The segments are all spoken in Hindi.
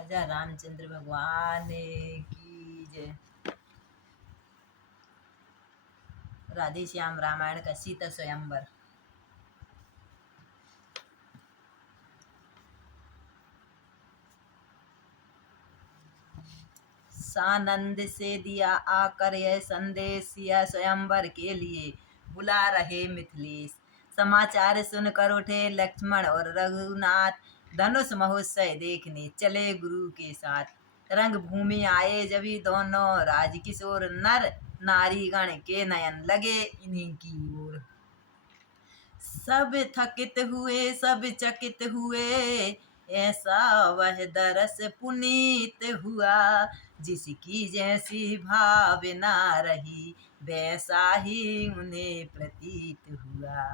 राजा रामचंद्र भगवान की जय। राधे श्याम रामायण का सीता स्वयंवर। सानंद से दिया आकर यह संदेश, यह स्वयंवर के लिए बुला रहे मिथिलेश। समाचार सुनकर उठे लक्ष्मण और रघुनाथ, धनुष महोत्सव देखने चले गुरु के साथ। रंग भूमि आए जभी दोनों राजकिशोर, नर नारी गण के नयन लगे इन्हीं की ओर। सब थकित हुए सब चकित हुए, ऐसा वह दरस पुनीत हुआ। जिसकी जैसी भावना रही, वैसा ही उन्हें प्रतीत हुआ।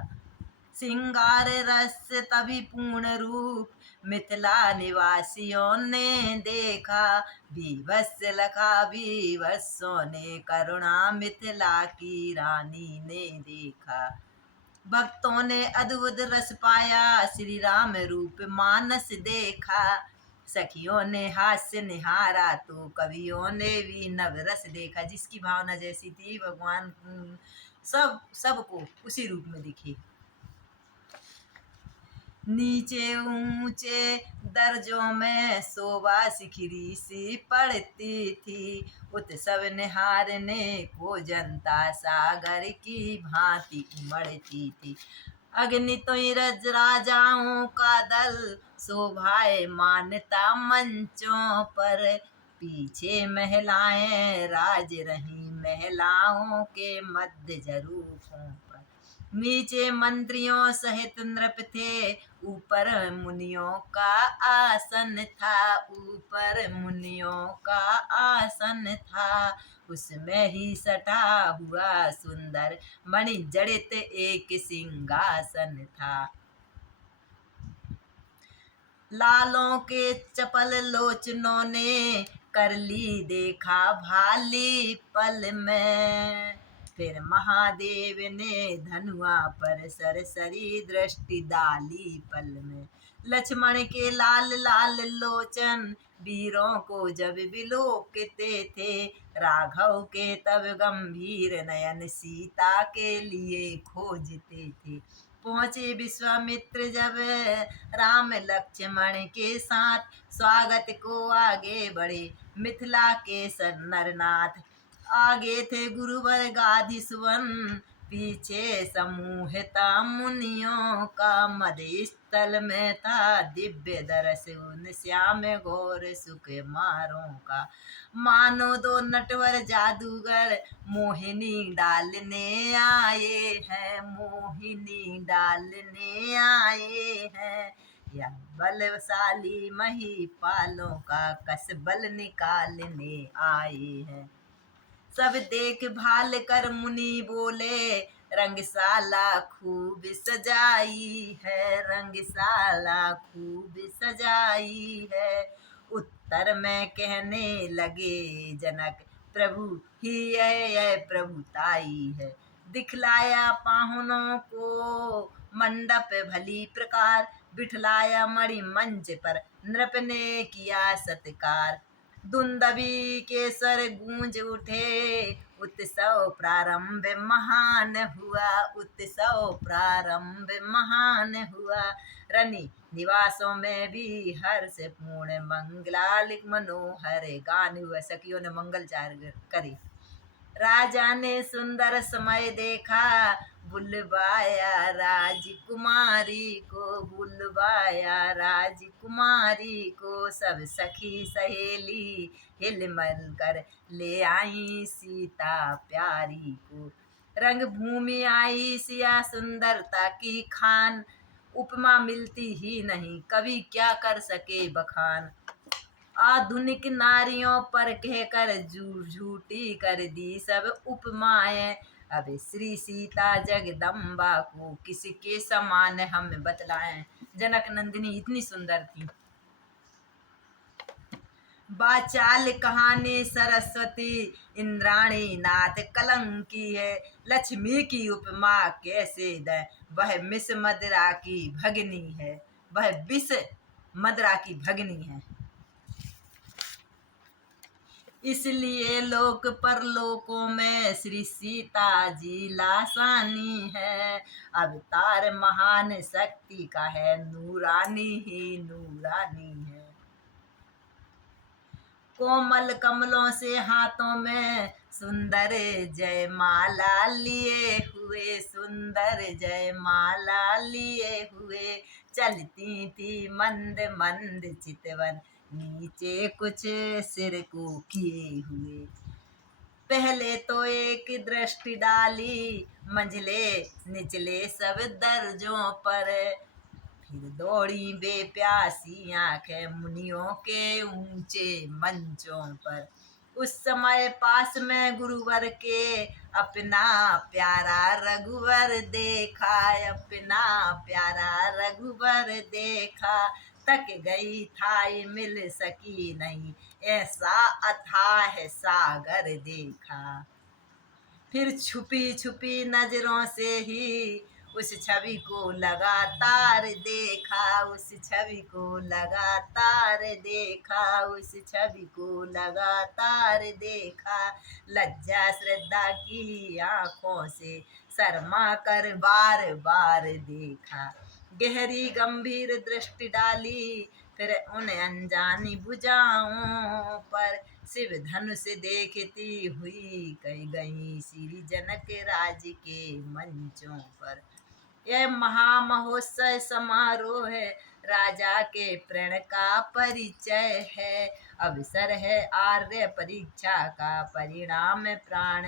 सिंगार रस तभी पूर्ण रूप, मिथिला निवासियों ने देखा। विवश लखा विवशों ने, करुणा मिथिला की रानी ने देखा। भक्तों ने अद्भुत रस पाया, श्री राम रूप मानस देखा। सखियों ने हास्य निहारा, तो कवियों ने भी नवरस देखा। जिसकी भावना जैसी थी भगवान सबको उसी रूप में दिखे। नीचे ऊंचे दर्जों में शोभा शिखरी सी पड़ती थी। उत्सव निहारने को जनता सागर की भांति उमड़ती थी। अग्नि तो राजाओं का दल, शोभाए मानता मंचों पर। पीछे महिलाएं राज रही, महिलाओं के मध्य जरूपों पर। नीचे मंत्रियों सहित नृप थे, ऊपर मुनियों का आसन था। ऊपर मुनियों का आसन था, उसमें ही सटा हुआ सुंदर मणि जड़ित एक सिंहासन था। लालों के चपल लोचनों ने, कर ली देखा भाली पल में। फिर महादेव ने धनुआ पर सरसरी दृष्टि डाली पल में। लक्ष्मण के लाल लाल लोचन, वीरों को जब बिलोकते थे। राघव के तब गंभीर नयन, सीता के लिए खोजते थे। पहुँचे विश्वामित्र जब राम लक्ष्मण के साथ, स्वागत को आगे बढ़े मिथिला के नरनाथ। आगे थे गुरुवर गाधि सुवन, पीछे समूहता मुनियों का। मध्य स्थल में था दिव्य दरस उन श्याम घोर सुकुमारों का। मानो दो नटवर जादूगर, मोहिनी डालने आए हैं, मोहिनी डालने आए हैं। या बलशाली महिपालों का कस बल निकालने आए हैं। सब देखभाल कर मुनि बोले, रंगशाला खूब सजाई है, रंगशाला खूब सजाई है। उत्तर में कहने लगे जनक, प्रभु ही यह प्रभुताई है। दिखलाया पाहुनों को मंडप भली प्रकार, बिठलाया मणि मंच पर नृप ने किया सत्कार। दुंदभी के स्वर गूंज उठे, उत्सव प्रारंभ महान हुआ, उत्सव प्रारंभ महान हुआ। रनि निवासों में भी हर्ष पूर्ण, मंगलालिक मनोहर गान हुआ। सखियों ने मंगलचार करे। राजा ने सुंदर समय देखा, बुलवाया राजकुमारी को, बुलवाया राजकुमारी को। सब सखी सहेली हिल मिल कर ले आई सीता प्यारी को। रंग भूमि आई सिया सुंदरता की खान, उपमा मिलती ही नहीं कभी क्या कर सके बखान। आधुनिक नारियों पर कहकर झूठी कर दी सब उपमाएं। अब श्री सीता जगदम्बा को किसके समान हम बतलाएं। जनक नंदिनी इतनी सुंदर थी। बाचाल कहानी सरस्वती, इंद्राणी नाथ कलंकी है। लक्ष्मी की उपमा कैसे दें, वह मिस मदिरा की भगनी है, वह विष मदिरा की भगनी है। इसलिए लोक परलोकों में श्री सीता जी लासानी है। अवतार महान शक्ति का है, नूरानी ही नूरानी है। कोमल कमलों से हाथों में सुंदर जयमाला लिए हुए, सुंदर जयमाला लिए हुए चलती थी मंद मंद चितवन, नीचे कुछ सिर को किए हुए। पहले तो एक दृष्टि डाली मंझले निचले सब दर्जों पर, फिर दौड़ी बेप्यासी आंखें मुनियों के ऊंचे मंचों पर। उस समय पास में गुरुवर के अपना प्यारा रघुवर देखा, अपना प्यारा रघुवर देखा। तक गई थाई मिल सकी नहीं, ऐसा अथाह सागर देखा। फिर छुपी छुपी नजरों से ही उस छवि को लगातार देखा, उस छवि को लगातार देखा, उस छवि को लगातार देखा। लज्जा श्रद्धा की आंखों से शर्मा कर बार बार देखा। गहरी गंभीर दृष्टि डाली फिर उन अनजानी भुजाओं पर, शिव धनुष देखती हुई कही गई श्री जनक राज के मंचों पर। यह महामहोत्सव समारोह है, राजा के प्रण का परिचय है। अवसर है आर्य परीक्षा का, परिणाम प्राण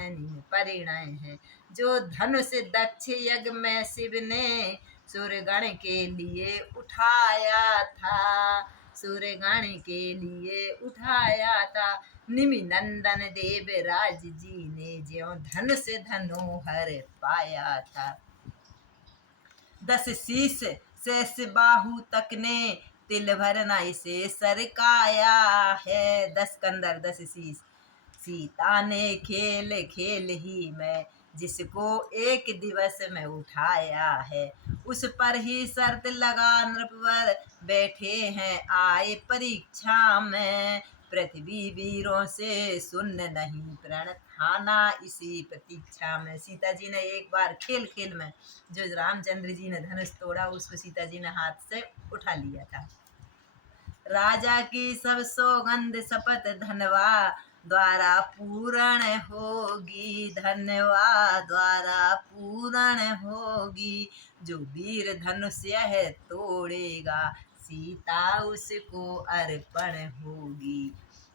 परिणय है। जो धनुष दक्ष यज्ञ में शिव ने सूर्यगण के लिए उठाया था, सूर्यगण के लिए उठाया था। निमि नंदन देवराज जी ने ज्यों धनुष धनोहर पाया था। 10 शीश शेष बाहु तक ने तिल भर नाई से सरकाया है। 10 कंधर 10 शीश। सीता ने खेल खेल ही में जिसको एक दिवस में उठाया है, उस पर ही शर्त लगा नृपवर बैठे हैं आए परीक्षा में। पृथ्वी वीरों से सुन्न नहीं प्रण थाना इसी प्रतीक्षा में। सीता जी ने एक बार खेल खेल में जो रामचंद्र जी ने धनुष तोड़ा, उसको सीता जी ने हाथ से उठा लिया था। राजा की सब सौगंध शपथ धनवा द्वारा पूर्ण होगी, धनवा द्वारा पूर्ण होगी। जो वीर धनुष यह तोड़ेगा, सीता उसको अर्पण होगी।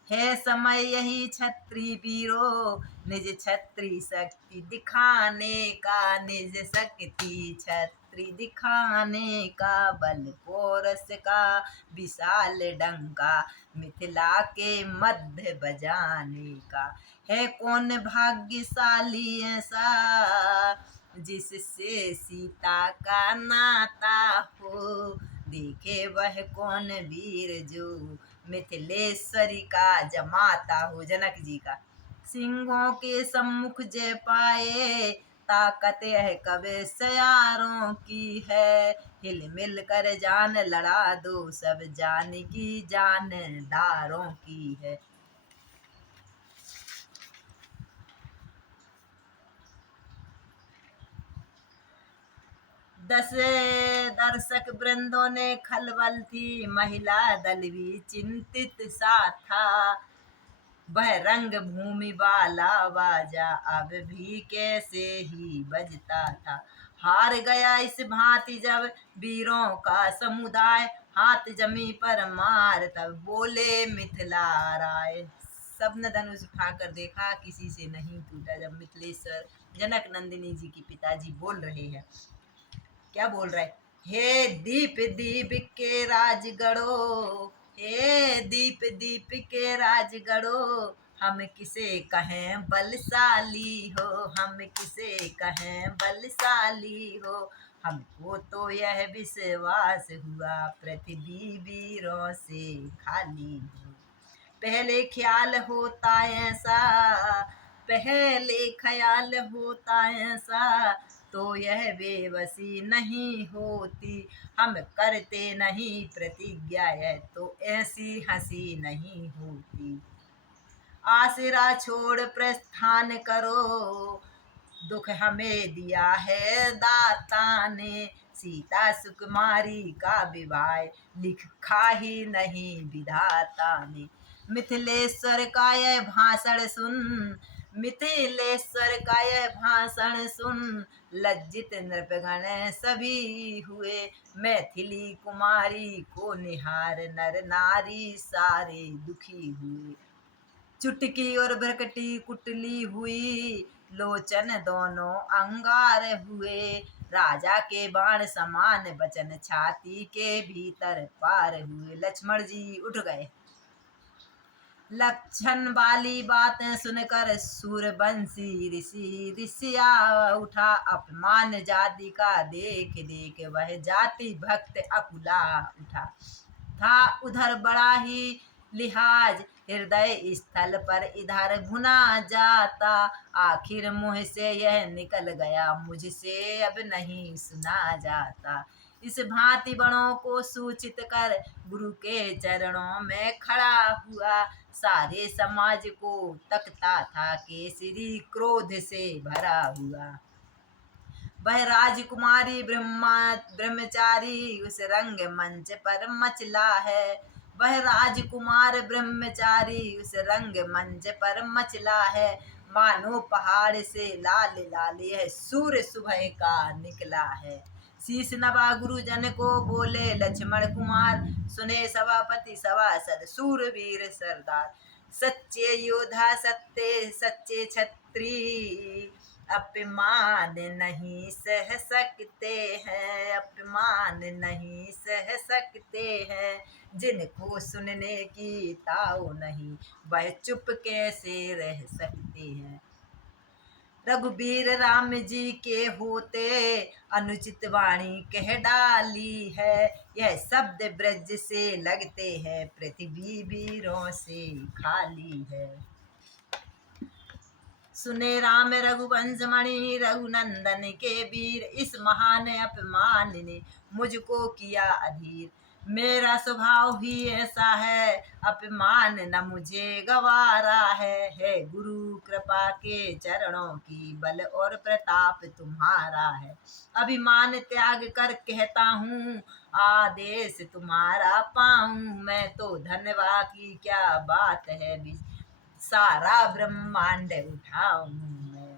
है समय यही क्षत्रिय वीरों निज क्षत्रिय शक्ति दिखाने का, निज शक्ति क्षत्रिय दिखाने का। बल पोरस का विशाल डंका मिथिला के मध्य बजाने का। है कौन भाग्यशाली ऐसा जिससे सीता का नाता हो, देखे वह कौन वीर जो मिथिलेश्वरी का जमाता हो। जनक जी का सिंहों के सम्मुख जय पाए, ताकत यह कबे सयारों की है। हिल मिल कर जान लड़ा दो सब, जान की जानदारों की है। 10 दर्शक वृंदों ने खलबल थी, महिला दल भी चिंतित सा था। वह रंग भूमि वाला बाजा अब भी कैसे ही बजता था। हार गया इस भांति जब वीरों का समुदाय, हाथ जमी पर मार तब बोले मिथिला राय। सबने धनुष उठाकर देखा, किसी से नहीं टूटा। जब मिथिलेश्वर जनक नंदिनी जी की पिताजी बोल रहे हैं, क्या बोल रहे? हे दीप दीप के राजगढ़ो, हे दीप दीप के राजगढ़ो, हम किसे कहें बलशाली हो, हम किसे कहें बलशाली हो। हमको तो यह विश्वास हुआ पृथ्वी वीरों से खाली हो। पहले ख्याल होता ऐसा, पहले ख्याल होता ऐसा, तो यह बेबसी नहीं होती। हम करते नहीं प्रतिज्ञा, यह तो ऐसी हंसी नहीं होती। आसरा छोड़ प्रस्थान करो, दुख हमें दिया है दाता ने। सीता सुकुमारी का विवाह लिखा ही नहीं विधाता ने। मिथिलेश्वर का यह भाषण सुन, मिथिलेश्वर का यह भाषण सुन, लज्जित नृपगण सभी हुए। मैथिली कुमारी को निहार नर नारी सारे दुखी हुए। चुटकी और भ्रकटी कुटली हुई, लोचन दोनों अंगार हुए। राजा के बाण समान बचन छाती के भीतर पार हुए। लक्ष्मण जी उठ गए। लक्षण वाली बातें सुनकर सूरबंशी ऋषि ऋषिया उठा। अपमान जाति का देख देख वह जाति भक्त अकुला उठा। था उधर बड़ा ही लिहाज, हृदय स्थल पर इधर भुना जाता। आखिर मुँह से यह निकल गया, मुझसे अब नहीं सुना जाता। इस भांति बड़ों को सूचित कर गुरु के चरणों में खड़ा हुआ। सारे समाज को तकता था केसरी क्रोध से भरा हुआ। वह राजकुमारी ब्रह्मचारी उस रंग मंच पर मचला है। वह राजकुमार ब्रह्मचारी उस रंग मंच पर मचला है। मानो पहाड़ से लाल लाल यह सूर्य सुबह का निकला है। शीश नवा गुरुजन को बोले लक्ष्मण कुमार, सुने सभापति सभासद सूरवीर सरदार। सच्चे योद्धा सत्य सच्चे क्षत्रिय अपमान नहीं सह सकते हैं, अपमान नहीं सह सकते हैं। जिनको सुनने की ताव नहीं, वह चुप कैसे रह सकते हैं। रघुबीर राम जी के होते अनुचित वाणी कह डाली है। यह शब्द ब्रज से लगते हैं, पृथ्वी वीरों से खाली है। सुने राम रघुवंश मणि रघुनंदन के वीर, इस महान अपमान ने मुझको किया अधीर। मेरा स्वभाव ही ऐसा है, अपमान न मुझे गवारा है गुरु कृपा के चरणों की बल और प्रताप तुम्हारा है। अभिमान त्याग कर कहता हूँ, आदेश तुम्हारा पाऊँ मैं तो। धन्यवा की क्या बात है, सारा ब्रह्मांड उठाऊं मैं।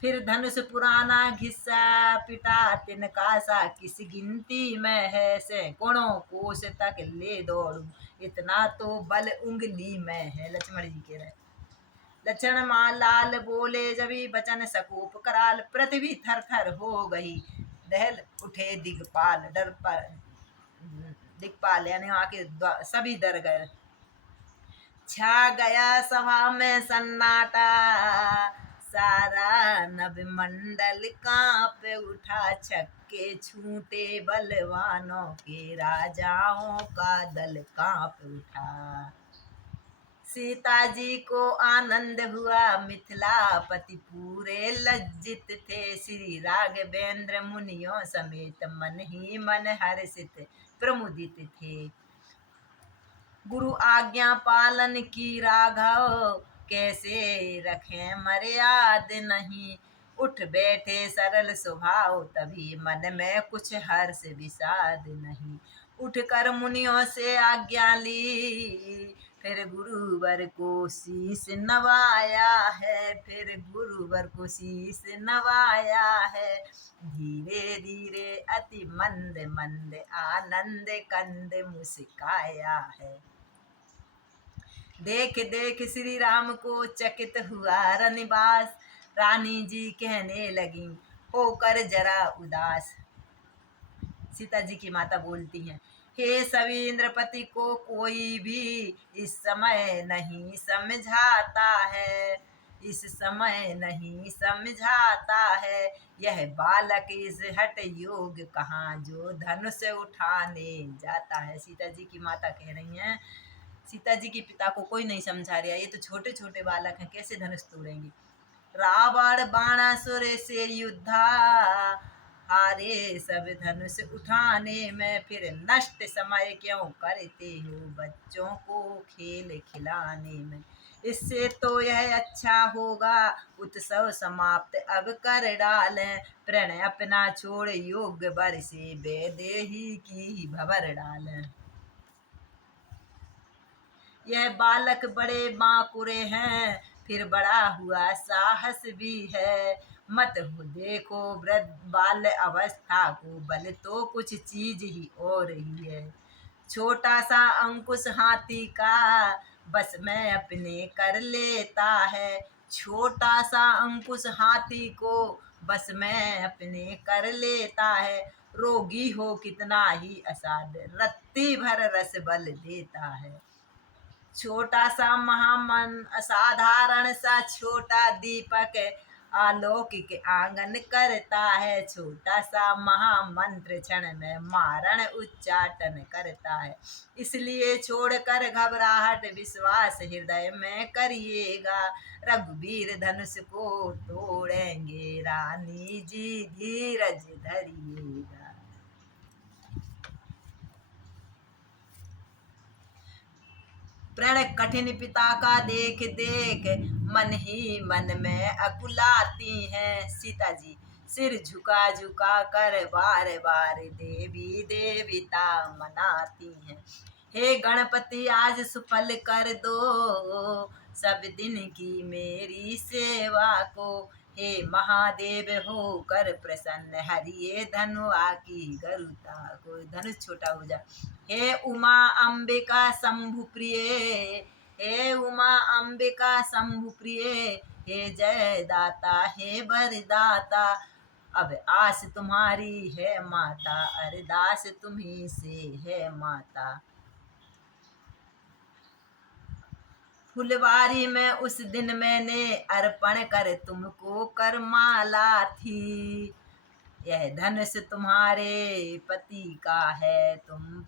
फिर धनुष पुराना घिस्सा पिटा तिनका सा किस गिनती में है। सैकड़ों कोस तक ले दौड़ू, इतना तो बल उंगली में है। लक्ष्मण जी के रहे। लक्ष्मण माँ लाल बोले जबी बचन सकोप कराल। पृथ्वी थर थर हो गई, दहल उठे दिगपाल। डर पर दिगपाल यानी वहाँ के सभी डर गए। छा गया सभा में सन्नाटा, सारा नभमंडल कांप उठा। छक्के छूटे बलवानों के, राजाओं का दल कांप उठा। सीता जी को आनंद हुआ, मिथिलापति पूरे लज्जित थे। श्री राघवेंद्र मुनियों समेत मन ही मन हर्षित प्रमुदित थे। गुरु आज्ञा पालन की राघव, कैसे रखें मर्याद नहीं। उठ बैठे सरल स्वभाव तभी, मन में कुछ हर्ष विषाद नहीं। उठ कर मुनियों से आज्ञा ली, फिर गुरुवर को शीश नवाया है। फिर गुरुवर को शीश नवाया है। धीरे धीरे अति मंद मंद आनंद कंद मुस्काया है। देख देख श्री राम को चकित हुआ रनिवास। रानी जी कहने लगी होकर जरा उदास। सीता जी की माता बोलती हैं, हे सभी इंद्रपति को कोई भी इस समय नहीं समझाता है, इस समय नहीं समझाता है। यह बालक इस हठ योग कहाँ, जो धनुष उठाने जाता है। सीता जी की माता कह रही हैं, सीता जी के पिता को कोई नहीं समझा रहा, ये तो छोटे छोटे बालक हैं, कैसे धनुष तोड़ेंगे। रावण बाणासुर से युद्धा, हारे सब धनुष उठाने में, फिर नष्ट समय क्यों करते हो बच्चों को खेल खिलाने में। इससे तो यह अच्छा होगा उत्सव समाप्त अब कर डालें, प्रण अपना छोड़ योग्य वर से वैदेही की भंवर डालें। यह बालक बड़े बांकुरे हैं, फिर बड़ा हुआ साहस भी है। मत हो देखो वृद्ध बाल्य अवस्था को, बल तो कुछ चीज ही और ही है। छोटा सा अंकुश हाथी का बस में अपने कर लेता है, छोटा सा अंकुश हाथी को बस में अपने कर लेता है। रोगी हो कितना ही असाध्य, रत्ती भर रस बल देता है। छोटा सा महामन असाधारण सा छोटा दीपक अलौकिक आंगन करता है, छोटा सा महामंत्र क्षण में मारण उच्चाटन करता है। इसलिए छोड़कर घबराहट विश्वास हृदय में करिएगा, रघुवीर धनुष को तोड़ेंगे रानी जी धीरज धरिएगा। प्रण कठिन पिता का देख देख मन ही मन में अकुलाती हैं सीता जी, सिर झुका झुका कर बार बार देवी देविता मनाती हैं। हे गणपति आज सुफल कर दो सब दिन की मेरी सेवा को, हे महादेव हो कर प्रसन्न हरिये धनुआ की गरुता को। धनुष छोटा हो जा। हे उमा अंबिका शंभु प्रिय, हे उमा अंबिका शंभु प्रिय, हे जय दाता हे वरदाता, अब आस तुम्हारी है माता अरदास तुम्ही से है माता। फुलवारी में उस दिन मैंने अर्पण कर तुमको करमाला थी, यह धनुष तुम्हारे पति का है तुम,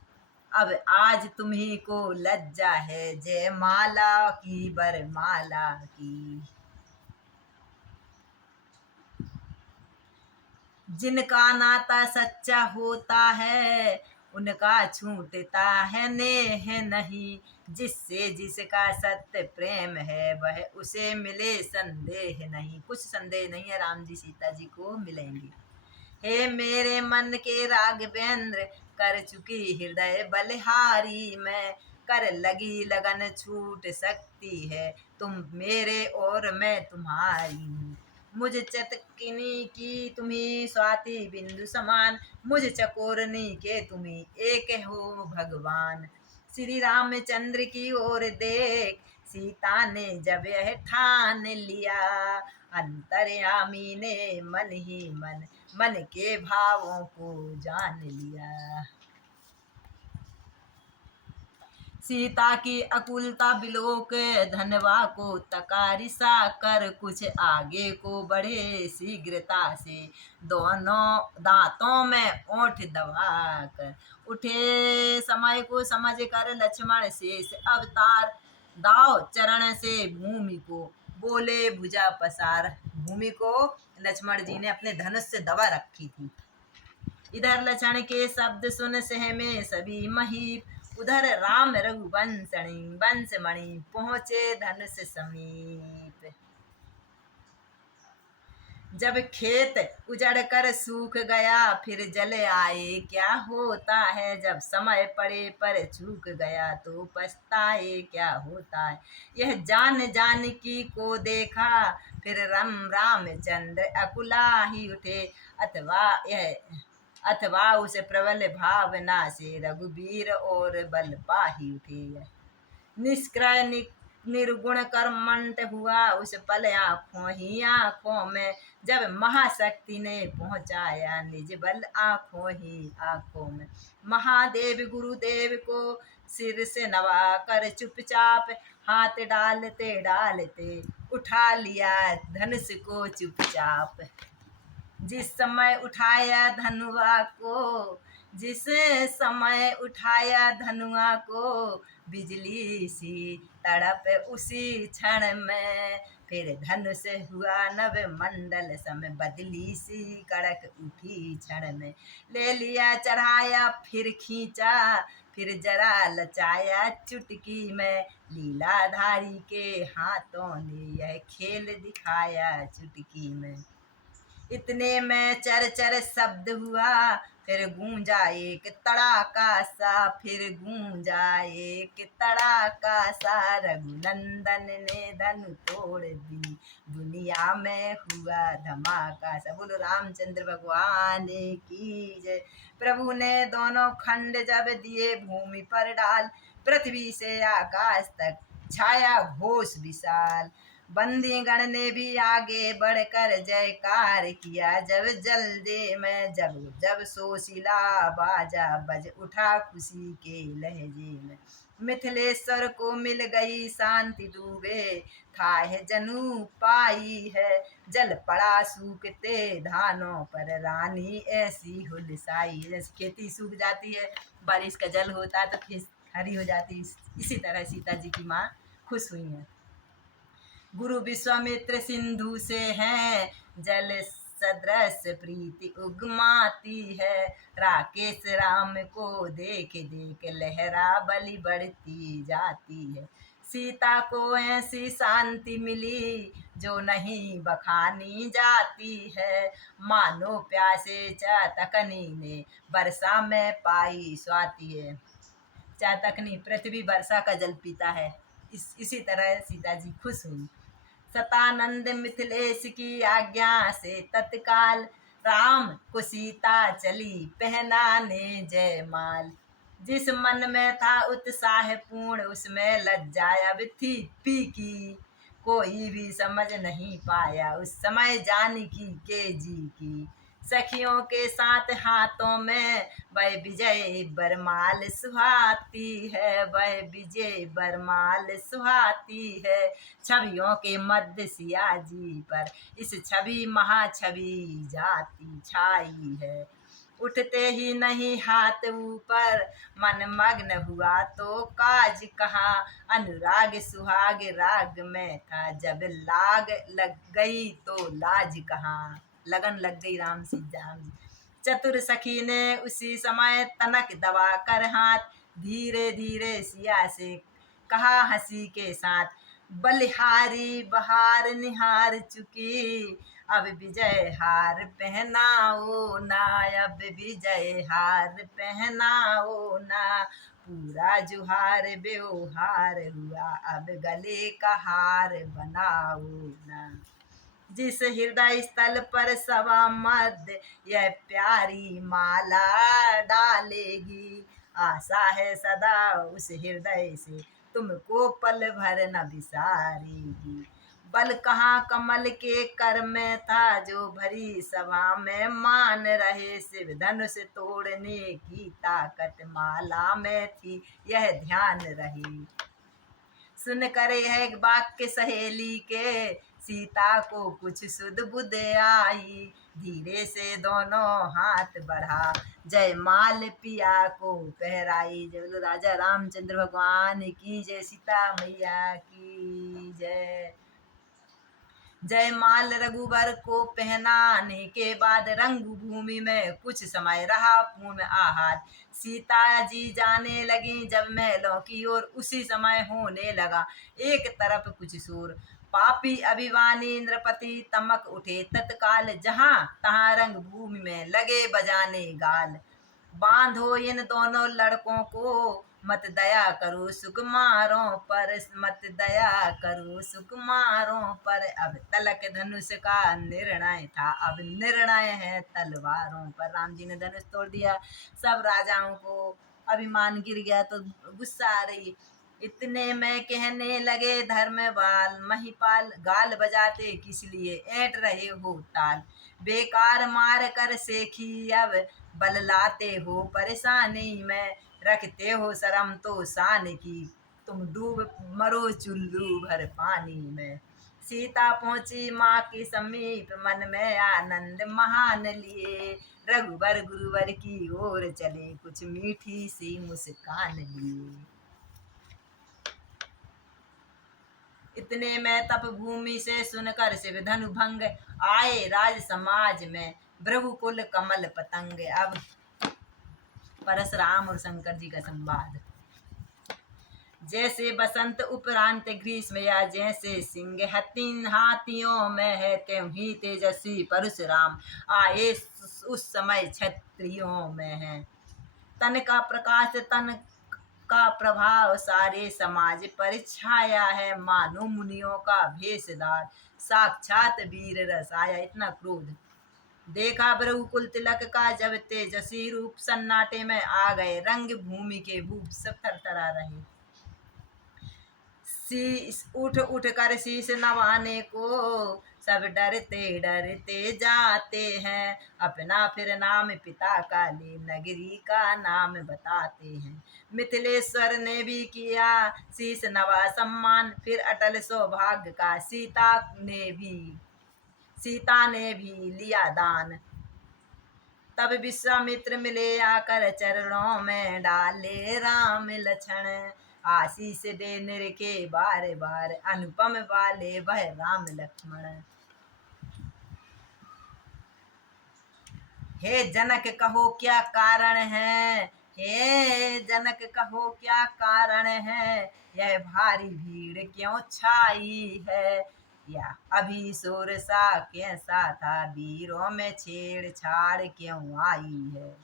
अब आज तुम्ही को लज्जा है जय माला की बरमाला की। जिनका नाता सच्चा होता है उनका छूटता है नेह नहीं, जिससे जिसका सत्य प्रेम है वह उसे मिले संदेह नहीं। कुछ संदेह नहीं है, राम जी सीता जी को मिलेंगे। हे मेरे मन के राघवेंद्र कर चुकी हृदय बलिहारी में, कर लगी लगन छूट सकती है तुम मेरे और मैं तुम्हारी हूँ। मुझ चतकिनी की तुम्ही स्वाति बिंदु समान, मुझ चकोरनी के तुम्ही एक हो भगवान। श्री रामचंद्र की ओर देख सीता ने जब यह ठान लिया, अंतर्यामी ने मन ही मन के भावों को जान लिया। सीता की अकुलता बिलोक धनवा को तकारिसा कर, कुछ आगे को बढ़े शीघ्रता से दोनों दांतों में ओंठ दबाकर। उठे समय को समझ कर लक्ष्मण शेष अवतार, दाव चरण से भूमि को बोले भुजा पसार। भूमि को लक्ष्मण जी ने अपने धनुष से दबा रखी थी। इधर लक्ष्मण के शब्द सुन सहमे सभी महीप, उधर राम रघुवंशणी वंशमणि पहुँचे धनुष समीप। जब खेत उजड़ कर सूख गया फिर जल आए क्या होता है, जब समय पड़े पर चूक गया तो पछताए क्या होता है। यह जान जानकी को देखा फिर रामचंद्र अकुला ही उठे, अथवा उसे प्रबल भावना से रघुवीर और बल पाही उठे। निष्क्रय निर्गुण कर्मंत हुआ उस पल आँखों ही आँखों में, जब महाशक्ति ने पहुँचाया निज बल आँखों ही आँखों में। महादेव गुरुदेव को सिर से नवा कर चुपचाप हाथ डालते डालते उठा लिया धनुष को चुपचाप। जिस समय उठाया धनुआ को जिस समय उठाया धनुआ को बिजली सी तड़प उसी क्षण में, फिर धनुष हुआ नव मंडल सम बदली सी कड़क उठी क्षण में, ले लिया चढ़ाया फिर खींचा फिर जरा लचाया चुटकी में, लीलाधारी के हाथों ने यह खेल दिखाया चुटकी में। इतने में चर चर शब्द हुआ फिर गूंजा एक तड़ाका सा, फिर गूंजा एक तड़ाका सा, रघुनंदन ने धनु तोड़ दी दुनिया में हुआ धमाका सा। बोलो रामचंद्र भगवान की जय। प्रभु ने दोनों खंड जब दिए भूमि पर डाल, पृथ्वी से आकाश तक छाया घोष विशाल, बंदी गण ने भी आगे बढ़कर जयकार किया, जब जल्दे में जब जब सोशिला बाजा बज उठा खुशी के लहजे में, मिथिलेश्वर को मिल गई शांति डूबे था है जनु पाई है, जल पड़ा सूखते धानों पर रानी ऐसी हुलसाई। जैसे खेती सूख जाती है, बारिश का जल होता है तो फिर हरी हो जाती, इसी तरह सीता जी की माँ खुश हुई हैं। गुरु विश्वामित्र सिंधु से हैं जल सदृश प्रीति उगमाती है, राकेश राम को देख देख लहरा बलि बढ़ती जाती है, सीता को ऐसी शांति मिली जो नहीं बखानी जाती है, मानो प्यासे चातकनी ने वर्षा में पाई स्वाति है। चातकनी पृथ्वी वर्षा का जल पीता है, इसी तरह सीता जी खुश हुई। सतानंद मिथिलेश की आज्ञा से तत्काल राम को सीता चली पहनाने जयमाल, जिस मन में था उत्साह पूर्ण उसमें लज्जा अब थी फीकी, कोई भी समझ नहीं पाया उस समय जानकी के जी की, सखियों के साथ हाथों में वह विजय बरमाल सुहाती है, वह विजय बरमाल सुहाती है, छवियों के मध्य सिया जी पर इस छवि महाछवि जाती छाई है, उठते ही नहीं हाथ ऊपर मन मग्न हुआ तो काज कहा, अनुराग सुहाग राग में था जब लाग लग गई तो लाज कहाँ, लगन लग गई राम सीता। चतुर सखी ने उसी समय तनक दबा कर हाथ धीरे धीरे सिया से कहा हंसी के साथ, बलिहारी बहार निहार चुकी अब विजय हार पहनाओ ना, अब विजय हार पहनाओ ना, पूरा जुहार व्यवहार हुआ अब गले का हार बनाओ ना, जिस हृदय स्थल पर सवा मध्य यह प्यारी माला डालेगी, आशा है सदा उस हृदय से तुमको पल भर न बिसारेगी, बल कहाँ कमल के कर में था जो भरी सभा में मान रहे, शिव धनुष तोड़ने की ताकत माला में थी यह ध्यान रही, सुनकर यह वाक्य सहेली के सीता को कुछ सुध बुध आई, धीरे से दोनों हाथ बढ़ा जयमाल पिया को पहराई। जय बोलो राजा रामचंद्र भगवान की जय, सीता मैया की जय। जयमाल रघुवर को पहनाने के बाद रंगभूमि में कुछ समय रहा पूर्ण आह्लाद, सीता जी जाने लगी जब महलों की ओर, उसी समय होने लगा एक तरफ कुछ शोर, पापी अभिमानी इंद्रपति तमक उठे तत्काल, जहां तहां रंगभूमि में लगे बजाने गाल, बांधो इन दोनों लड़कों को मत दया करो सुकुमारों पर, मत दया करो सुकुमारों पर, अब तलक धनुष का निर्णय था अब निर्णय है तलवारों पर। राम जी ने धनुष तोड़ दिया, सब राजाओं को अभिमान गिर गया तो गुस्सा आ रही, इतने में कहने लगे धर्मपाल महिपाल, गाल बजाते किस लिए ऐंठ रहे हो ताल, बेकार मार कर सेखी अब बल लाते हो परेशानी में, रखते हो शर्म तो शान की तुम डूब मरो चुल्लू भर पानी में, सीता पहुंची माँ के समीप, मन में आनंद महान लिए। रघुबर गुरुवर की ओर चले, कुछ मीठी सी मुस्कान लिए। इतने में तप भूमि से सुनकर शिव धनु भंग, आए राज समाज में भृगुकुल कमल पतंग। अब परशुराम और शंकर जी का संवाद। जैसे बसंत उपरांत ग्रीष्म, या जैसे सिंह हाथियों में है, त्यों ही तेजस्वी परशुराम आए उस समय क्षत्रियों में है। तन का प्रकाश, तन का प्रभाव सारे समाज पर छाया है, मानो मुनियों का भेषधार साक्षात वीर रस आया। इतना क्रोध देखा भृगुकुल तिलक का, जब तेजस्वी रूप सन्नाटे में आ गए, रंग भूमि के भूप सब थरथरा रहे। शीश उठ उठ कर शीश नवाने को, सब डरते डरते जाते हैं, अपना फिर नाम पिता का ले, नगरी का नाम बताते हैं। मिथिलेश्वर ने भी किया शीश नवा सम्मान, फिर अटल सौभाग्य का सीता ने भी लिया दान। तब विश्वामित्र मिले आकर चरणों में, डाले राम लक्ष्मण आशीष दे निरखे बार बार, अनुपम वाले वह राम लक्ष्मण। हे जनक कहो क्या कारण है, हे जनक कहो क्या कारण है, यह भारी भीड़ क्यों छाई है, या अभी शोर सा कैसा था, वीरों में छेड़छाड़ क्यों आई है।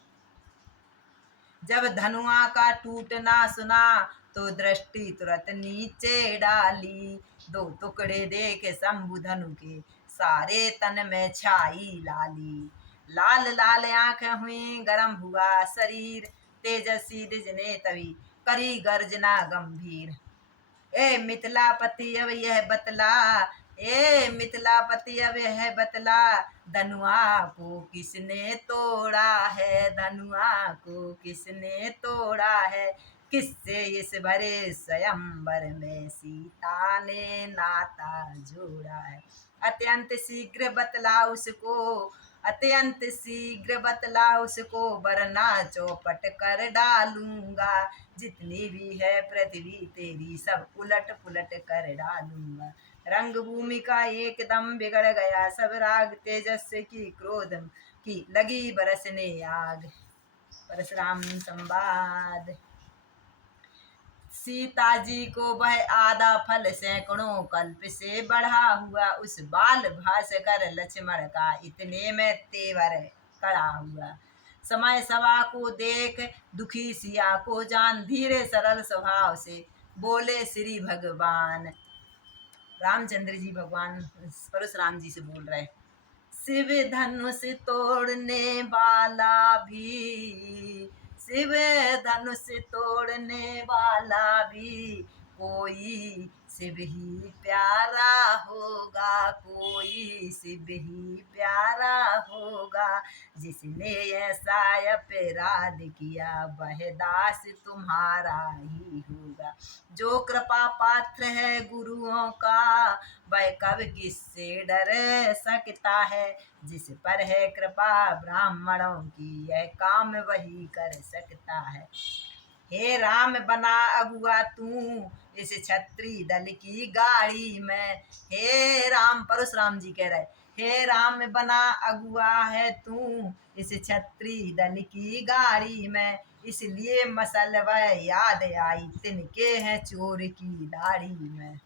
जब धनुआ का टूटना सुना, तो दृष्टि तुरंत नीचे डाली, दो टुकड़े देख शंभु धनु के, सारे तन में छाई लाली। लाल लाल आंखें हुई, गरम हुआ शरीर, तेजस्वी द्विज ने तभी करी गर्जना गंभीर। ए मिथिलापति अब यह बतला, ए मिथिलापति अब यह बतला, धनुआ को किसने तोड़ा है, धनुआ को किसने तोड़ा है, किससे इस भरे स्वयंवर में सीता ने नाता जोड़ा है। अत्यंत शीघ्र बतला उसको, अत्यंत शीघ्र बतला उसको, वरना चौपट कर डालूंगा, जितनी भी है पृथ्वी तेरी सब उलट पुलट कर डालूंगा। रंग भूमि का एकदम बिगड़ गया सब राग, तेजस्वी की क्रोध की लगी बरसने आग। परशुराम संवाद। सीता जी को वह आधा फल सैकड़ों कल्प से बढ़ा हुआ, उस बाल भास्कर लक्ष्मण का इतने में तेवर कड़ा हुआ। समय सभा को देख दुखी सिया को जान, धीरे सरल स्वभाव से बोले श्री भगवान। रामचंद्र जी भगवान परशुराम जी से बोल रहे, शिव धनुष तोड़ने वाला भी, शिव धनुष तोड़ने वाला भी, कोई शिव ही प्यारा होगा, कोई शिव ही प्यारा होगा, जिसने ऐसा अपराध किया वह दास तुम्हारा ही होगा। जो कृपा पात्र है गुरुओं का, वह कब किससे डर सकता है, जिस पर है कृपा ब्राह्मणों की, यह काम वही कर सकता है। हे राम बना अगुआ तू इस छत्री दल की गाड़ी में, हे राम परशुराम जी कह रहे, हे राम बना अगुआ है तू इस छत्री दल की गाड़ी में, इसलिए मसल वह याद आई, तिनके हैं चोर की दाढ़ी में।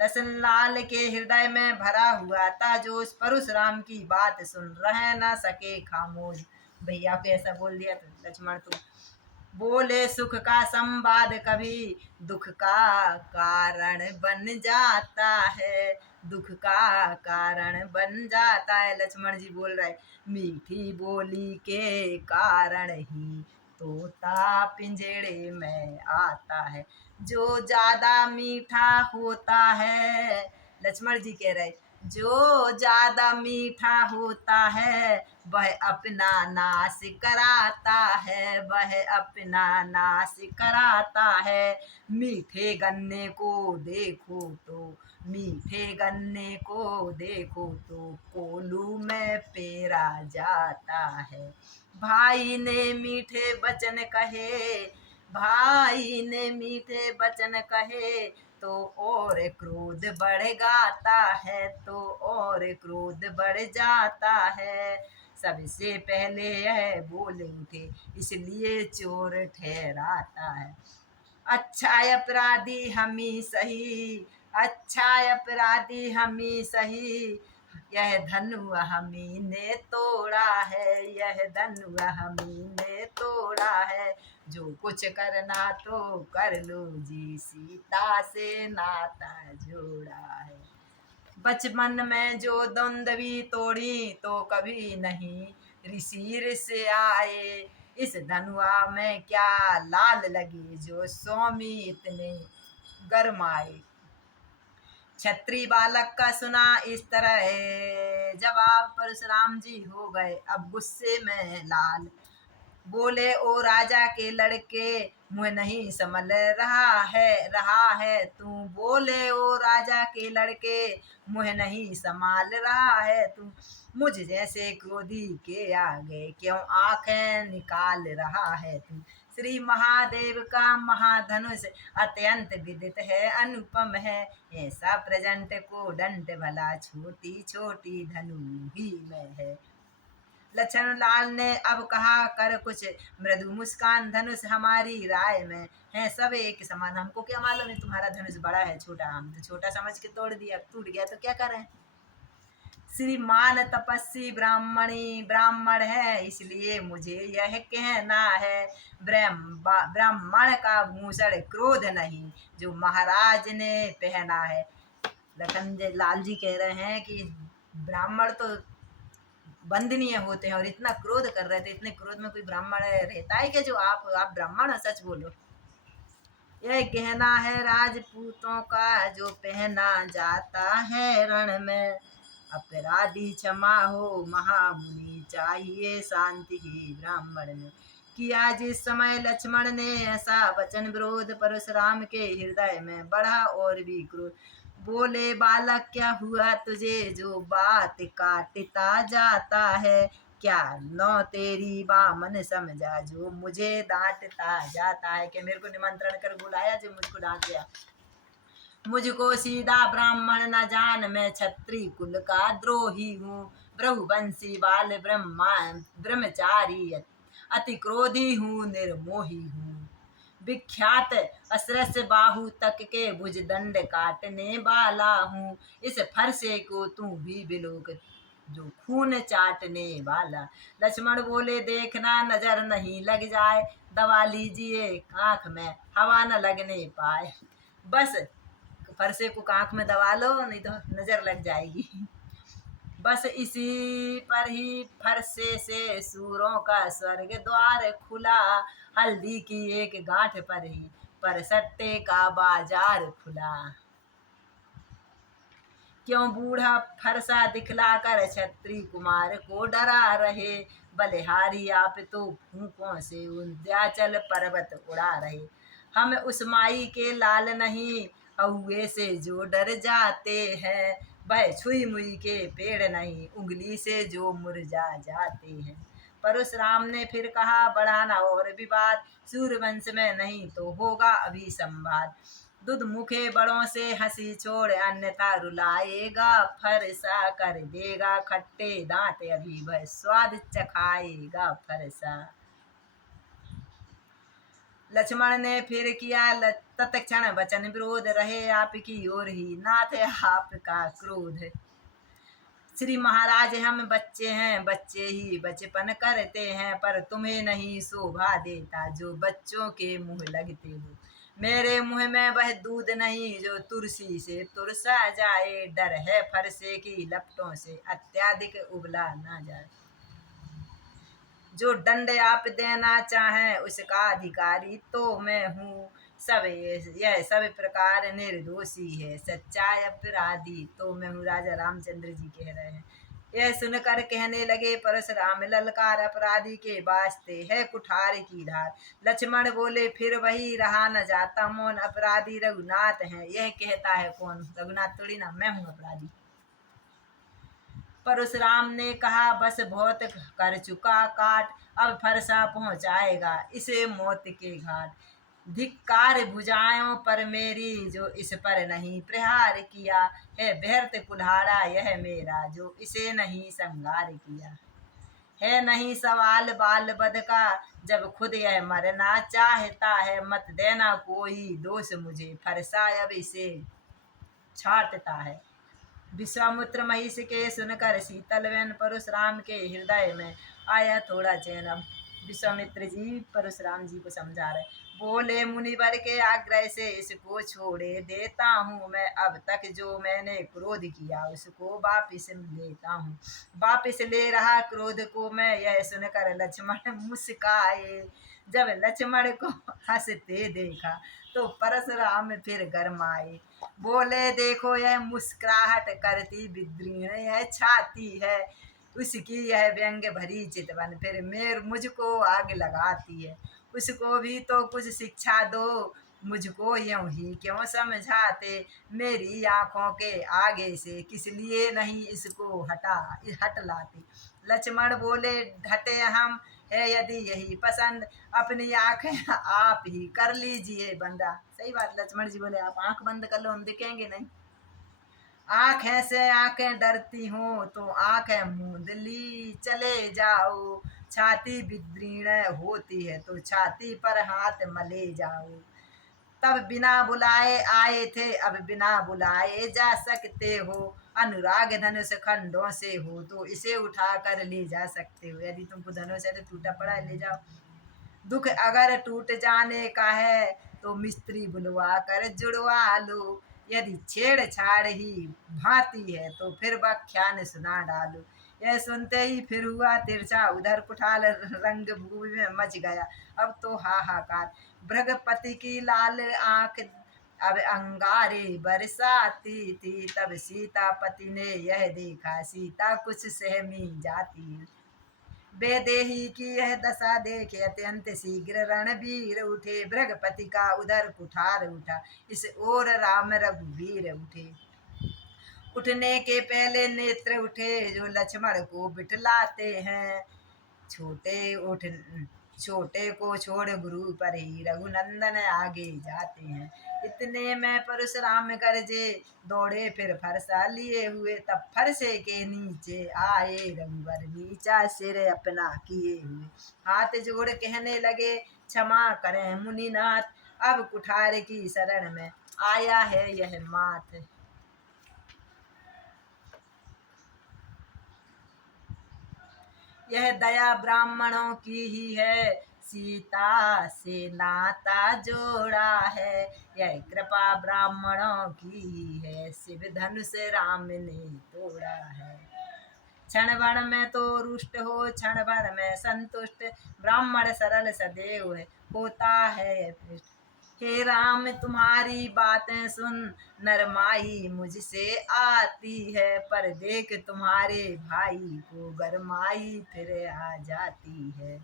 लसन लाल के हृदय में भरा हुआ था जोश, परशुराम की बात सुन रह न सके खामोश। भैया को ऐसा बोल दिया तो लक्ष्मण तो बोले, सुख का संवाद कभी दुख का कारण बन जाता है, दुख का कारण बन जाता है। लक्ष्मण जी बोल रहे, मीठी बोली के कारण ही तोता पिंजड़े में आता है, जो ज्यादा मीठा होता है। लक्ष्मण जी कह रहे, जो ज्यादा मीठा होता है वह अपना नाश कराता है, वह अपना नाश कराता है। मीठे गन्ने को देखो तो, मीठे गन्ने को देखो तो कोल्हू में पेरा जाता है। भाई ने मीठे वचन कहे, भाई ने मीठे वचन कहे तो और क्रोध बढ़ जाता है, तो और क्रोध बढ़ जाता है। सबसे पहले यह बोल उठे इसलिए चोर ठहराता है। अच्छा अपराधी हम ही सही, अच्छा अपराधी हम ही सही, यह धनुआ हमी ने तोड़ा है, यह धनुआ हमी ने तोड़ा है। जो कुछ करना तो कर लो जी, सीता से नाता जोड़ा है। बचपन में जो द्वंद्वी तोड़ी तो कभी नहीं ऋषि से आए। इस धनुआ में क्या लाल लगी जो स्वामी इतने गरमाए। छत्री बालक का सुना इस तरह है जवाब, परशुराम जी हो गए अब गुस्से में लाल। बोले ओ राजा के लड़के मुँह नहीं संभल रहा है तू, बोले ओ राजा के लड़के मुँह नहीं संभाल रहा है तू। मुझ जैसे क्रोधी के आगे क्यों आंखें निकाल रहा है तू। श्री महादेव का महाधनुष अत्यंत विदित है, अनुपम है। ऐसा प्रजंट को दंड भला छोटी छोटी धनु ही में है। लक्ष्मण लाल ने अब कहा कर कुछ मृदु मुस्कान, धनुष हमारी राय में है सब एक समान। हमको क्या मालूम है तुम्हारा धनुष बड़ा है छोटा, हम तो छोटा समझ के तोड़ दिया, टूट गया तो क्या करें। श्रीमान तपस्वी ब्राह्मण है इसलिए मुझे यह कहना है, ब्राह्मण का भूषण क्रोध नहीं जो महाराज ने पहना है। लखन लाल जी कह रहे हैं कि ब्राह्मण तो वंदनीय होते हैं और इतना क्रोध कर रहे थे, इतने क्रोध में कोई ब्राह्मण रहता है कि जो आप ब्राह्मण हो, सच बोलो। यह कहना है राजपूतों का जो पहना जाता है रण में। अपराधी क्षमा हो महामुनि चाहिए शांति ही ब्राह्मण में। किया जिस समय लक्ष्मण ने ऐसा वचन विरोध परशुराम के हृदय में बढ़ा और भी क्रोध। बोले बालक क्या हुआ तुझे जो बात काटता जाता है, क्या नौ तेरी बामन समझा जो मुझे डांटता जाता है। कि मेरे को निमंत्रण कर बुलाया जो मुझको डांट दिया। मुझको सीधा ब्राह्मण न जान, मैं क्षत्रिय कुल का द्रोही हूँ। ब्रहुवंशी बाल ब्रह्मचारी अति क्रोधी हूँ, निर्मोही हूँ। विख्यात असरस बाहु तक के भुज दंड काटने वाला हूँ। इस फरसे को तू भी बिलोक जो खून चाटने वाला। लक्ष्मण बोले देखना नजर नहीं लग जाए, दबा लीजिए आँख में हवा न लगने पाए। बस फरसे को आँख में दबा लो नहीं तो नजर लग जाएगी। बस इसी पर ही फरसे से सूरों का स्वर्ग द्वार खुला। हल्दी की एक गांठ पर ही परसट्टे का बाजार खुला। क्यों बूढ़ा फरसा दिखलाकर क्षत्रिय कुमार को डरा रहे। बलिहारी आप तो फूकों से विंध्याचल पर्वत उड़ा रहे। हम उस माई के लाल नहीं अहुए से जो डर जाते हैं। वह छुई मुई के पेड़ नहीं उंगली से जो मुरझा जाते हैं। परशुराम ने फिर कहा बढ़ाना और विवाद, सूर्यवंश में नहीं तो होगा अभी संवाद। दुध मुखे बड़ों से हंसी छोड़ अन्यथा रुलाएगा, फरसा कर देगा खट्टे दांत अभी वह स्वाद चखाएगा फरसा। लक्ष्मण ने फिर किया तत्क्षण वचन विरोध, रहे आपकी ओर ही नाथ आपका क्रोध। श्री महाराज हम बच्चे हैं बच्चे ही बचपन करते हैं, पर तुम्हें नहीं शोभा देता जो बच्चों के मुंह लगते हो। मेरे मुंह में वह दूध नहीं जो तुलसी से तुरसा जाए। डर है फरसे की लपटों से अत्याधिक उबला ना जाए। जो दंड आप देना चाहें उसका अधिकारी तो मैं हूँ। सब यह सब प्रकार निर्दोषी है, सच्चा अपराधी। तो मैं हूँ, राजा रामचंद्र जी कह रहे हैं। यह सुनकर कहने लगे परशुराम, ललकार अपराधी के वास्ते है कुठार की धार। लक्ष्मण बोले, फिर वही रहा न जाता मौन, अपराधी रघुनाथ है, यह कहता है कौन? रघुनाथ थोड़ी ना, मैं हूँ अपराधी। परशुराम ने कहा, बस बहुत कर चुका काट, अब फरसा पहुंचाएगा इसे मौत के घाट। धिक्कार भुजाओं पर मेरी, जो इस पर नहीं प्रहार किया, है व्यर्थ कुल्हाड़ा यह मेरा, जो इसे नहीं संगार किया। है नहीं सवाल बाल बद का, जब खुद यह मरना चाहता है, मत देना कोई दोष मुझे, फरसा अब इसे छाटता है। विश्वामित्र महिष के सुनकर शीतलवेन, परशुराम के हृदय में आया थोड़ा चैन। अब विश्वामित्र जी परशुराम जी को समझा रहे, बोले, मुनिवर के आग्रह से इसको छोड़े देता हूँ मैं, अब तक जो मैंने क्रोध किया उसको वापिस लेता हूँ। वापिस ले रहा क्रोध को मैं, यह सुनकर लक्ष्मण मुस्काए। जब लक्ष्मण को हंसते देखा तो परशुराम फिर गरमाए। बोले, देखो यह मुस्कुराहट करती विद्रीण यह छाती है, उसकी यह व्यंग भरी चितवन फिर मुझको आग लगाती है। उसको भी तो कुछ शिक्षा दो, मुझको यूं ही क्यों समझाते, मेरी आंखों के आगे से किस लिए नहीं इसको हट लाते। लक्ष्मण बोले, ढटे हम है यदि यही पसंद, अपनी आंखें आप ही कर लीजिए बंदा। सही बात, लक्ष्मण जी बोले, आप आंख बंद कर लो, हम दिखेंगे नहीं। आंखें से आंखें डरती हूँ तो आंखें मूंद ली चले जाओ, छाती विदीर्ण होती है तो छाती पर हाथ मले जाओ। तब बिना बुलाए आए थे, अब बिना बुलाए जा सकते हो, अनुराग धनुष खंडों से हो तो इसे उठा कर ले जा सकते हो। यदि तुमको धनुष है तो टूटा पड़ा है, ले जाओ। दुख अगर टूट जाने का है तो मिस्त्री बुलवा कर जुड़वा लो, यदि छेड़छाड़ ही भांति है तो फिर व्याख्यान सुना डालो। यह सुनते ही फिर हुआ तिरछा, उधर कुठाल रंग भूमि में मच गया अब तो हाहाकार। भृगपति की लाल आंख अब अंगारे बरसाती थी, तब सीतापति ने यह देखा, सीता कुछ सहमी जाती। बेदेही की यह दशा देखे अत्यंत शीघ्र रणबीर उठे, भृगपति का उधर कुठार उठा, इस ओर राम रघुवीर उठे। उठने के पहले नेत्र उठे जो लक्ष्मण को बिठलाते हैं, छोटे उठ छोटे को छोड़ गुरु पर ही रघुनंदन आगे जाते हैं। इतने में परशुराम गरजे दौड़े फिर फरसा लिए हुए, तब फरसे के नीचे आए रघुवर नीचा सिर अपना किए हुए, हाथ जोड़ कहने लगे, क्षमा करें मुनिनाथ, अब कुठार की शरण में आया है यह माथ। यह दया ब्राह्मणों की ही है, सीता से नाता जोड़ा है, यह कृपा ब्राह्मणों की ही है, शिव धनुष राम ने तोड़ा है। क्षण भर में तो रुष्ट हो, क्षण भर में संतुष्ट, ब्राह्मण सरल सदैव होता है पृष्ठ। हे राम तुम्हारी बातें सुन, नरमाई मुझसे आती है, पर देख तुम्हारे भाई को गरमाई फिर आ जाती है।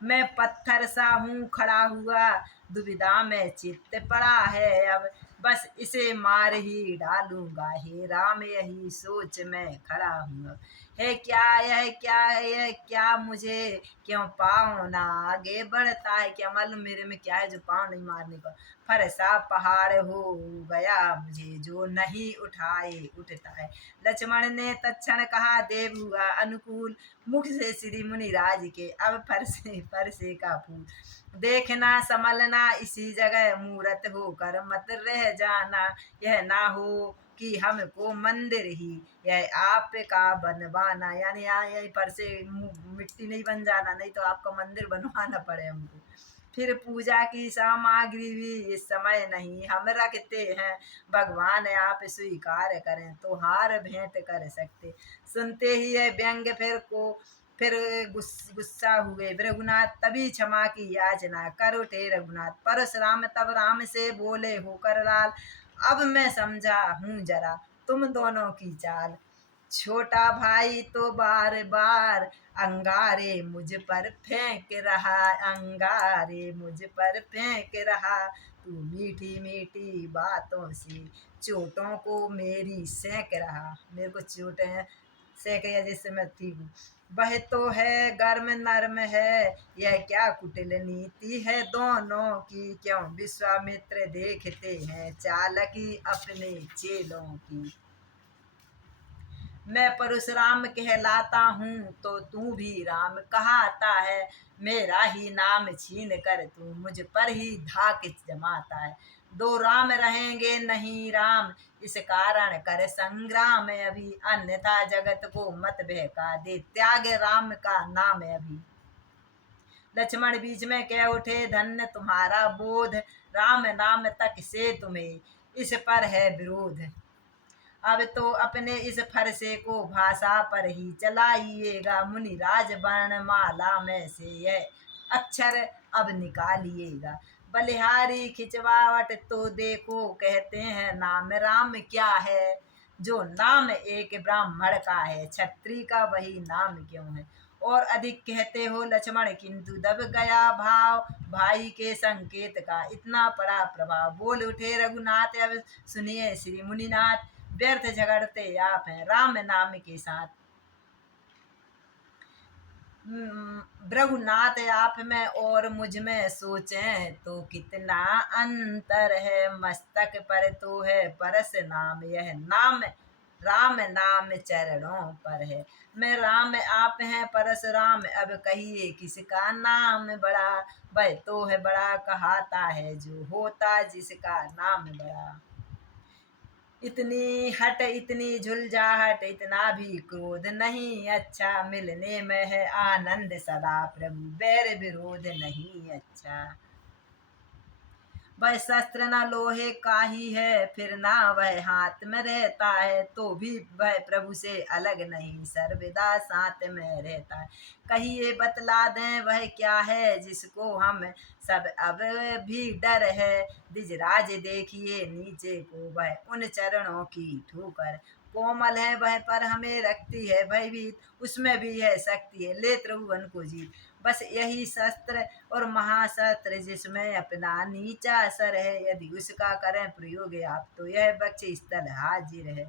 मैं पत्थर सा हूँ खड़ा हुआ, दुविधा में चित्त पड़ा है अब, बस इसे मार ही डालूंगा, हे राम यही सोच मैं खड़ा हूँ अब। है क्या यह, क्या है यह, क्या मुझे क्यों पाँव ना आगे बढ़ता है, क्या मालूम मेरे में क्या है जो पाँव नहीं मारने पर फरसा पहाड़ हो गया मुझे जो नहीं उठाए उठता है। लक्ष्मण ने तत्क्षण कहा, देव हुआ अनुकूल, मुख से श्री मुनि राज के अब फरसे फरसे का फूल, देखना संभलना इसी जगह मूरत होकर मत रह जाना, यह ना हो कि हमको मंदिर ही यह आपका बनवाना, यानी यहाँ यहीं पर से मिट्टी नहीं बन जाना, नहीं तो आपका मंदिर बनवाना पड़े हमको। फिर पूजा की सामग्री भी इस समय नहीं हम रखते हैं, भगवान आप स्वीकार करें तो हार भेंट कर सकते। सुनते ही है व्यंग फिर गुस्सा हुए रघुनाथ, तभी क्षमा की याचना कर उठे रघुनाथ। परशुराम तब राम से बोले होकर लाल, अब मैं समझा हूँ जरा तुम दोनों की चाल। छोटा भाई तो बार बार अंगारे मुझ पर फेंक रहा, अंगारे मुझ पर फेंक रहा। तू मीठी मीठी बातों से चोटों को मेरी सेंक रहा। मेरे को चोटें सेंक रही है जिससे मैं ठीक हूँ। वह तो है गर्म नर्म है, यह क्या कुटिल नीति है दोनों की। क्यों विश्वामित्र देखते हैं चालाकी अपने चेलों की। मैं परशुराम कहलाता हूँ तो तू भी राम कहाता है। मेरा ही नाम छीन कर तू मुझ पर ही धाक जमाता है। दो राम रहेंगे नहीं राम, इस कारण कर संग्राम अभी। अन्यथा जगत को मत बहका दे, त्याग राम का नाम अभी। लक्ष्मण बीच में कह उठे, धन्य तुम्हारा बोध, राम नाम तक से तुम्हें इस पर है विरोध। अब तो अपने इस फरसे को भाषा पर ही चलाइएगा। मुनिराज वर्णमाला में से यह अक्षर अब निकालिएगा। बलिहारी खिंचवावट तो देखो, कहते हैं नाम राम क्या है। जो नाम एक ब्राह्मण का है, क्षत्रिय का वही नाम क्यों है। और अधिक कहते हो लक्ष्मण, किंतु दब गया भाव, भाई के संकेत का इतना बड़ा प्रभाव। बोल उठे रघुनाथ, अब सुनिए श्री मुनिनाथ, व्यर्थ झगड़ते आप हैं राम नाम के साथ। रघुनाथ आप में और मुझ में सोचें तो कितना अंतर है। मस्तक पर तो है परस नाम, यह नाम राम नाम चरणों पर है। मैं राम आप हैं परशुराम, अब कहिए किसका नाम बड़ा। वह तो है बड़ा कहाता है जो होता जिसका नाम बड़ा। इतनी हट इतनी झुलझाहट, इतना भी क्रोध नहीं अच्छा। मिलने में है आनंद सदा प्रभु, बैर विरोध नहीं अच्छा। वह शस्त्र न लोहे का ही है, फिर ना वह हाथ में रहता है। तो भी वह प्रभु से अलग नहीं, सर्वदा साथ में रहता है। कहिए बतला दें वह क्या है, जिसको हम सब अब भी डर है। दिजराज देखिए नीचे को, वह उन चरणों की ठोकर। कोमल है वह पर हमें रखती है भयभीत, उसमें भी है शक्ति है ले त्रिभुवन को जीत। बस यही शस्त्र और महाशस्त्र जिसमें अपना नीचा असर है, यदि उसका करें प्रयोग आप तो यह बक्ष स्थल हाजिर है।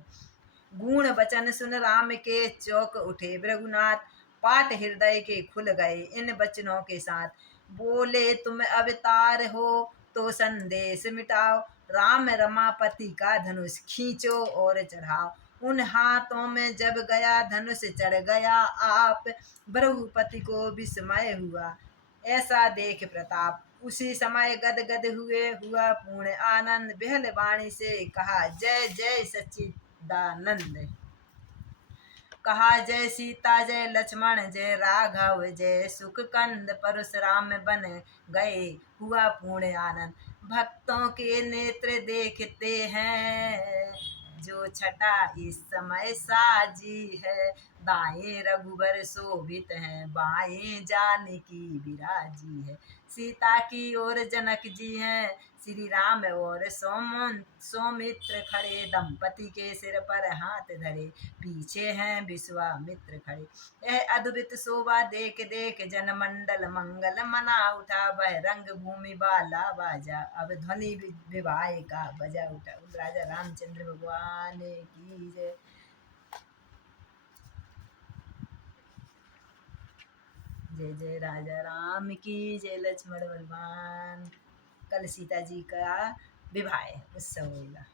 गुण वचन सुन राम के चौक उठे रघुनाथ, पाट हृदय के खुल गए इन वचनों के साथ। बोले तुम अवतार हो तो संदेश मिटाओ, राम रमापति का धनुष खींचो और चढ़ाओ। उन हाथों में जब गया धनुष चढ़ गया आप, भृगुपति को विस्मय हुआ ऐसा देख प्रताप। उसी समय गद गद हुए हुआ पूर्ण आनंद, बेहल वाणी से कहा जय जय सच्चिदानंद। कहा जय सीता जय लक्ष्मण जय राघव जय सुख कंद, परशुराम बन गए हुआ पूर्ण आनंद। भक्तों के नेत्र देखते हैं जो छटा इस समय साजी है। दाएं रघुबर शोभित है, बाएं जानकी विराजी है। सीता की ओर जनक जी हैं, श्री राम और सौमित्र खड़े। दंपति के सिर पर हाथ धरे, पीछे हैं विश्वामित्र खड़े। यह अद्भुत शोभा देख देख जनमंडल मंगल मना उठा। वह रंग भूमि बाला बाजा, अब ध्वनि विवाह का बजा उठा। राजा रामचंद्र भगवान की जय। जय जय राजा राम की जय। लक्ष्मण भगवान, कल सीता जी का विवाह उत्सव होगा।